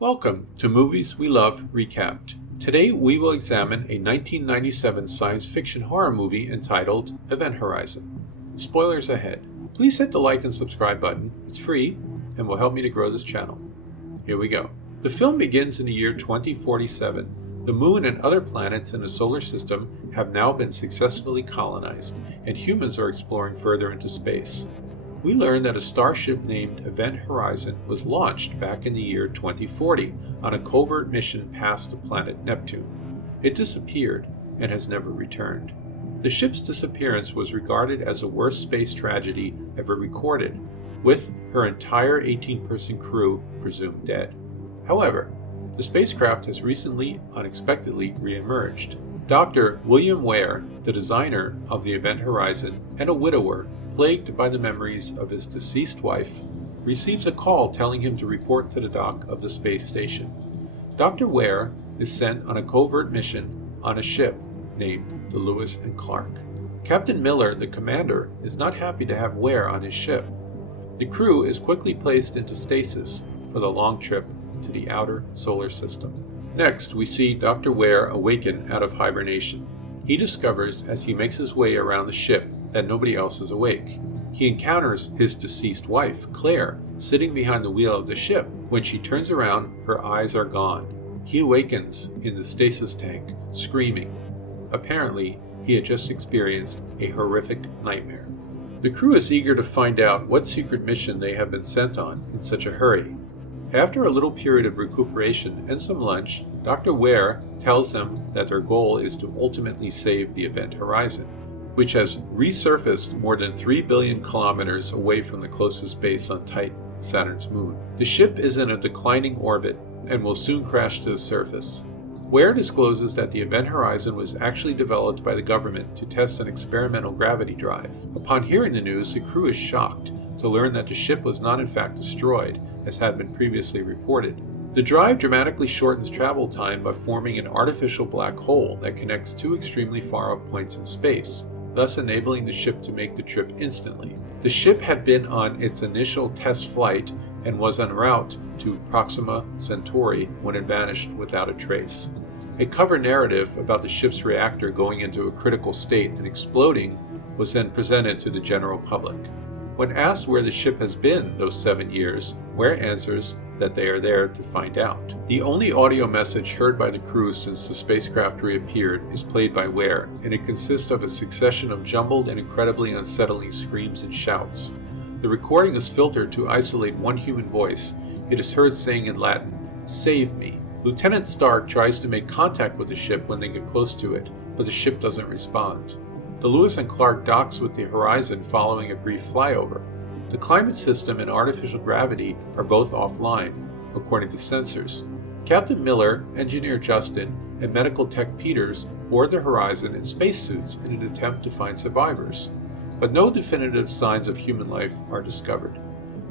Welcome to Movies We Love Recapped. Today we will examine a 1997 science fiction horror movie entitled Event Horizon. Spoilers ahead. Please hit the like and subscribe button. It's free and will help me to grow this channel. Here we go. The film begins in the year 2047. The moon and other planets in the solar system have now been successfully colonized, and humans are exploring further into space. We learn that a starship named Event Horizon was launched back in the year 2040 on a covert mission past the planet Neptune. It disappeared and has never returned. The ship's disappearance was regarded as the worst space tragedy ever recorded, with her entire 18-person crew presumed dead. However, the spacecraft has recently unexpectedly re-emerged. Dr. William Ware, the designer of the Event Horizon and a widower, plagued by the memories of his deceased wife, receives a call telling him to report to the dock of the space station. Dr. Ware is sent on a covert mission on a ship named the Lewis and Clark. Captain Miller, the commander, is not happy to have Ware on his ship. The crew is quickly placed into stasis for the long trip to the outer solar system. Next, we see Dr. Ware awaken out of hibernation. He discovers as he makes his way around the ship that nobody else is awake. He encounters his deceased wife, Claire, sitting behind the wheel of the ship. When she turns around, her eyes are gone. He awakens in the stasis tank, screaming. Apparently, he had just experienced a horrific nightmare. The crew is eager to find out what secret mission they have been sent on in such a hurry. After a little period of recuperation and some lunch, Dr. Ware tells them that their goal is to ultimately save the Event Horizon, which has resurfaced more than 3 billion kilometers away from the closest base on Titan, Saturn's moon. The ship is in a declining orbit and will soon crash to the surface. Ware discloses that the Event Horizon was actually developed by the government to test an experimental gravity drive. Upon hearing the news, the crew is shocked to learn that the ship was not in fact destroyed, as had been previously reported. The drive dramatically shortens travel time by forming an artificial black hole that connects two extremely far-off points in space, thus enabling the ship to make the trip instantly. The ship had been on its initial test flight and was en route to Proxima Centauri when it vanished without a trace. A cover narrative about the ship's reactor going into a critical state and exploding was then presented to the general public. When asked where the ship has been those 7 years, Ware answers that they are there to find out. The only audio message heard by the crew since the spacecraft reappeared is played by Ware, and it consists of a succession of jumbled and incredibly unsettling screams and shouts. The recording is filtered to isolate one human voice. It is heard saying in Latin, "Save me." Lieutenant Stark tries to make contact with the ship when they get close to it, but the ship doesn't respond. The Lewis and Clark docks with the Horizon following a brief flyover. The climate system and artificial gravity are both offline, according to sensors. Captain Miller, Engineer Justin, and Medical Tech Peters board the Horizon in spacesuits in an attempt to find survivors, but no definitive signs of human life are discovered.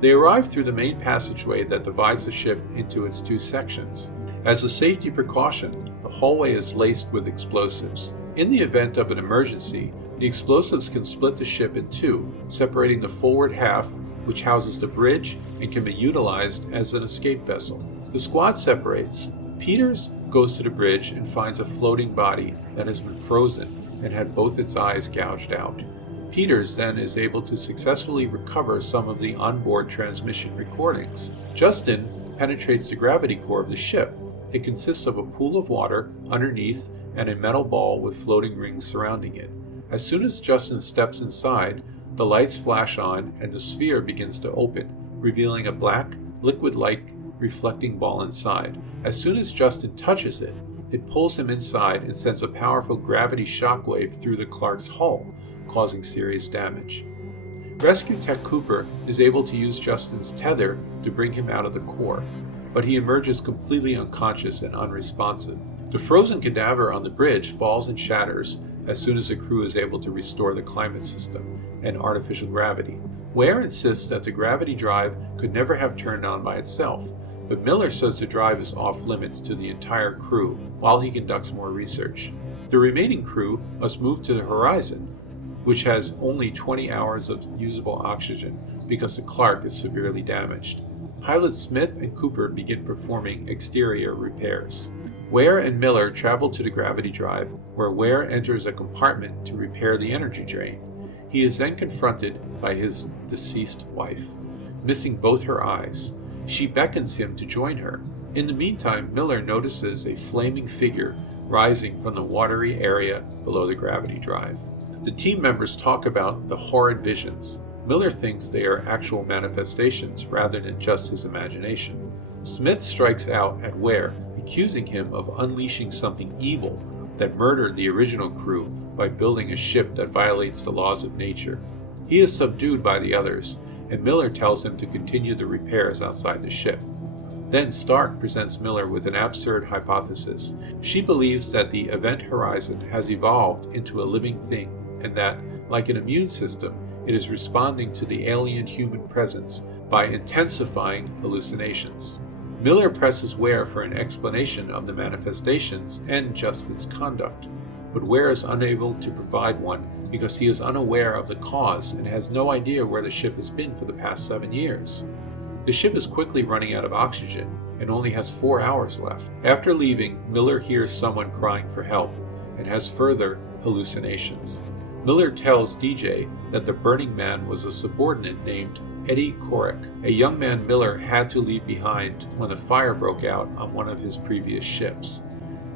They arrive through the main passageway that divides the ship into its two sections. As a safety precaution, the hallway is laced with explosives. In the event of an emergency, the explosives can split the ship in two, separating the forward half, which houses the bridge and can be utilized as an escape vessel. The squad separates. Peters goes to the bridge and finds a floating body that has been frozen and had both its eyes gouged out. Peters then is able to successfully recover some of the onboard transmission recordings. Justin penetrates the gravity core of the ship. It consists of a pool of water underneath and a metal ball with floating rings surrounding it. As soon as Justin steps inside, the lights flash on and the sphere begins to open, revealing a black, liquid-like reflecting ball inside. As soon as Justin touches it, it pulls him inside and sends a powerful gravity shockwave through the Clark's hull, causing serious damage. Rescue Tech Cooper is able to use Justin's tether to bring him out of the core, but he emerges completely unconscious and unresponsive. The frozen cadaver on the bridge falls and shatters as soon as the crew is able to restore the climate system and artificial gravity. Ware insists that the gravity drive could never have turned on by itself, but Miller says the drive is off limits to the entire crew while he conducts more research. The remaining crew must move to the Horizon, which has only 20 hours of usable oxygen because the Clark is severely damaged. Pilots Smith and Cooper begin performing exterior repairs. Ware and Miller travel to the gravity drive, where Ware enters a compartment to repair the energy drain. He is then confronted by his deceased wife, missing both her eyes. She beckons him to join her. In the meantime, Miller notices a flaming figure rising from the watery area below the gravity drive. The team members talk about the horrid visions. Miller thinks they are actual manifestations rather than just his imagination. Smith strikes out at Ware, accusing him of unleashing something evil that murdered the original crew by building a ship that violates the laws of nature. He is subdued by the others, and Miller tells him to continue the repairs outside the ship. Then Stark presents Miller with an absurd hypothesis. She believes that the event horizon has evolved into a living thing, and that, like an immune system, it is responding to the alien human presence by intensifying hallucinations. Miller presses Ware for an explanation of the manifestations and Justin's conduct, but Ware is unable to provide one because he is unaware of the cause and has no idea where the ship has been for the past 7 years. The ship is quickly running out of oxygen and only has 4 hours left. After leaving, Miller hears someone crying for help and has further hallucinations. Miller tells DJ that the Burning Man was a subordinate named Eddie Korek, a young man Miller had to leave behind when a fire broke out on one of his previous ships.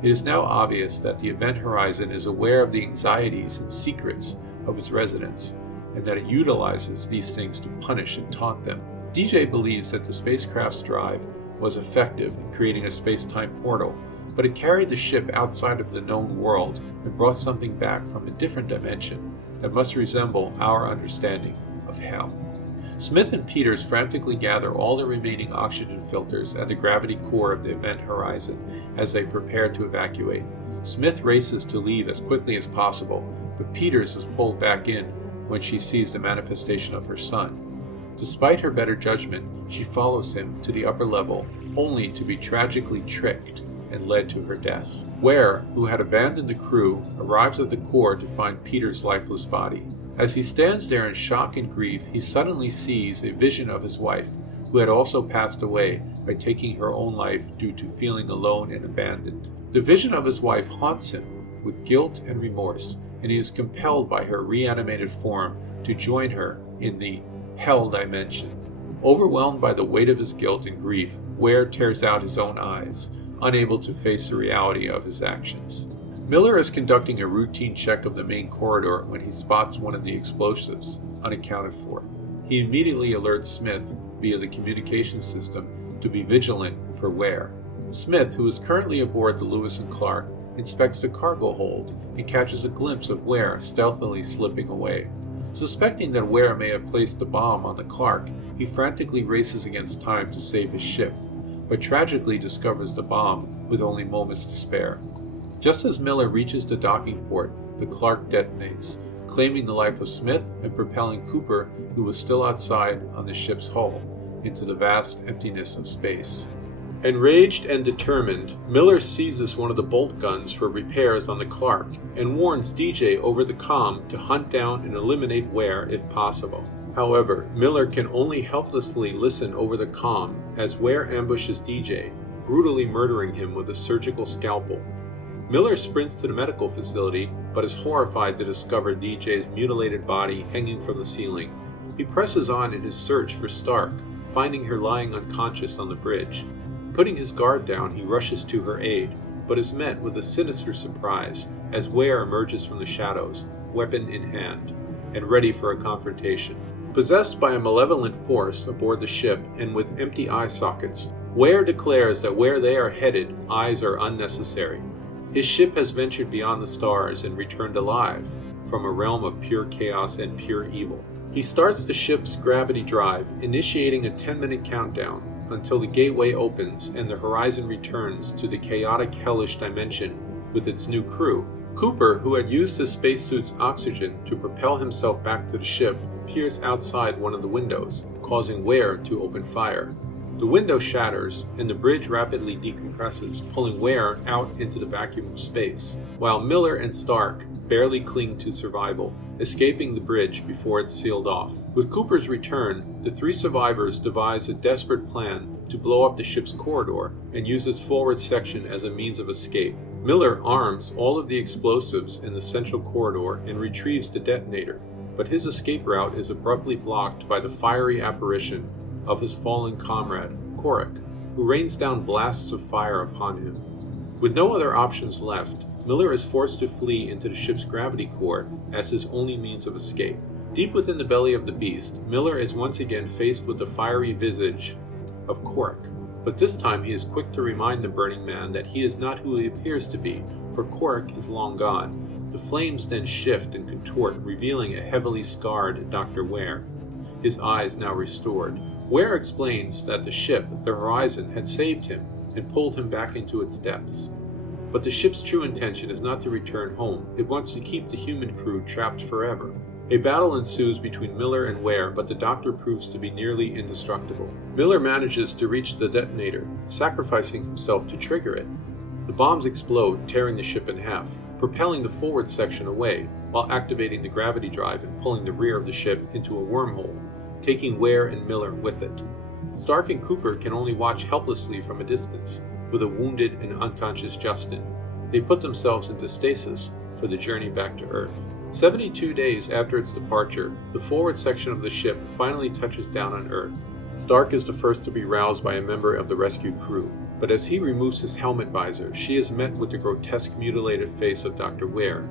It is now obvious that the Event Horizon is aware of the anxieties and secrets of its residents, and that it utilizes these things to punish and taunt them. DJ believes that the spacecraft's drive was effective in creating a space-time portal, but it carried the ship outside of the known world and brought something back from a different dimension that must resemble our understanding of hell. Smith and Peters frantically gather all the remaining oxygen filters at the gravity core of the Event Horizon as they prepare to evacuate. Smith races to leave as quickly as possible, but Peters is pulled back in when she sees the manifestation of her son. Despite her better judgment, she follows him to the upper level, only to be tragically tricked and led to her death. Ware, who had abandoned the crew, arrives at the core to find Peter's lifeless body. As he stands there in shock and grief, he suddenly sees a vision of his wife, who had also passed away by taking her own life due to feeling alone and abandoned. The vision of his wife haunts him with guilt and remorse, and he is compelled by her reanimated form to join her in the Hell dimension. Overwhelmed by the weight of his guilt and grief, Ware tears out his own eyes, unable to face the reality of his actions. Miller is conducting a routine check of the main corridor when he spots one of the explosives, unaccounted for. He immediately alerts Smith via the communication system to be vigilant for Ware. Smith, who is currently aboard the Lewis and Clark, inspects the cargo hold and catches a glimpse of Ware stealthily slipping away. Suspecting that Ware may have placed the bomb on the Clark, he frantically races against time to save his ship, but tragically discovers the bomb with only moments to spare. Just as Miller reaches the docking port, the Clark detonates, claiming the life of Smith and propelling Cooper, who was still outside on the ship's hull, into the vast emptiness of space. Enraged and determined, Miller seizes one of the bolt guns for repairs on the Clark and warns DJ over the comm to hunt down and eliminate Ware if possible. However, Miller can only helplessly listen over the comm as Ware ambushes DJ, brutally murdering him with a surgical scalpel. Miller sprints to the medical facility, but is horrified to discover DJ's mutilated body hanging from the ceiling. He presses on in his search for Stark, finding her lying unconscious on the bridge. Putting his guard down, he rushes to her aid, but is met with a sinister surprise as Ware emerges from the shadows, weapon in hand, and ready for a confrontation. Possessed by a malevolent force aboard the ship and with empty eye sockets, Ware declares that where they are headed, eyes are unnecessary. His ship has ventured beyond the stars and returned alive from a realm of pure chaos and pure evil. He starts the ship's gravity drive, initiating a 10-minute countdown until the gateway opens and the horizon returns to the chaotic hellish dimension with its new crew. Cooper, who had used his spacesuit's oxygen to propel himself back to the ship, appears outside one of the windows, causing Ware to open fire. The window shatters, and the bridge rapidly decompresses, pulling Ware out into the vacuum of space, while Miller and Stark barely cling to survival, escaping the bridge before it's sealed off. With Cooper's return, the three survivors devise a desperate plan to blow up the ship's corridor and use its forward section as a means of escape. Miller arms all of the explosives in the central corridor and retrieves the detonator, but his escape route is abruptly blocked by the fiery apparition of his fallen comrade, Korik, who rains down blasts of fire upon him. With no other options left, Miller is forced to flee into the ship's gravity core as his only means of escape. Deep within the belly of the beast, Miller is once again faced with the fiery visage of Korik, but this time he is quick to remind the Burning Man that he is not who he appears to be, for Korik is long gone. The flames then shift and contort, revealing a heavily scarred Dr. Ware, his eyes now restored. Ware explains that the ship, the Horizon, had saved him and pulled him back into its depths. But the ship's true intention is not to return home. It wants to keep the human crew trapped forever. A battle ensues between Miller and Ware, but the Doctor proves to be nearly indestructible. Miller manages to reach the detonator, sacrificing himself to trigger it. The bombs explode, tearing the ship in half, propelling the forward section away, while activating the gravity drive and pulling the rear of the ship into a wormhole, taking Ware and Miller with it. Stark and Cooper can only watch helplessly from a distance, with a wounded and unconscious Justin. They put themselves into stasis for the journey back to Earth. 72 days after its departure, the forward section of the ship finally touches down on Earth. Stark is the first to be roused by a member of the rescue crew, but as he removes his helmet visor, she is met with the grotesque mutilated face of Dr. Ware.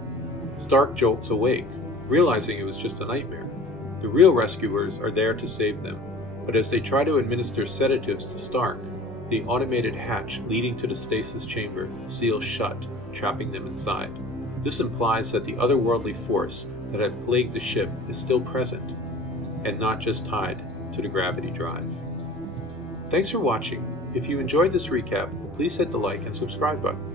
Stark jolts awake, realizing it was just a nightmare. The real rescuers are there to save them, but as they try to administer sedatives to Stark, the automated hatch leading to the stasis chamber seals shut, trapping them inside. This implies that the otherworldly force that had plagued the ship is still present, and not just tied to the gravity drive. Thanks for watching. If you enjoyed this recap, please hit the like and subscribe button.